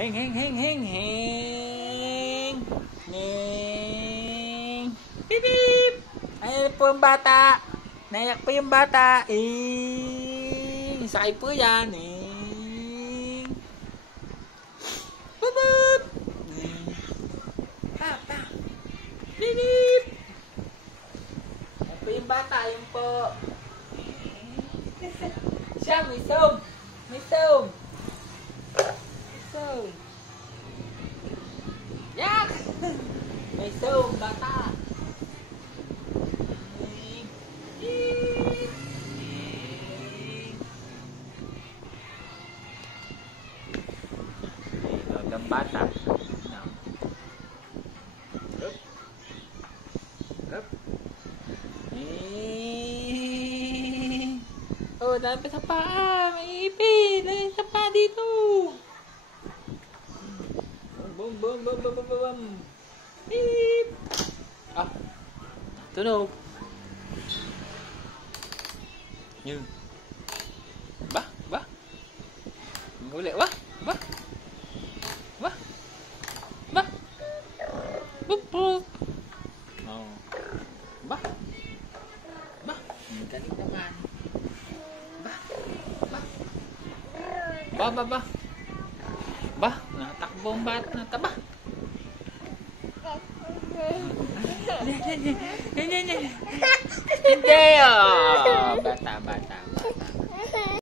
Hing, hing, hing, hing, hing. Hing. Bip, bip. Ayan po yung bata. Naiyak po yung bata. Sakay po yan. Bup, bup. Pa, pa. Bip, bip. Ayan po yung bata. Ayan po. Siya, may sob. May sob. So, yak! May sob, bata. Ang bata. Up. Up. Oh, dami sa paa. May ipin. Dami sa paa dito. Boom, boom, boom, boom, boom, boom. Beep. Ah. Tunog. Yun. Ba? Ba? Uli. Ba? Ba? Ba? Ba? Boop, boop. Oh. Ba? Ba? Galing naman. Ba? Ba? Ba, ba, ba? Ba? Natakbo ang bata. Nataba. Hindi. Oh, bata, bata.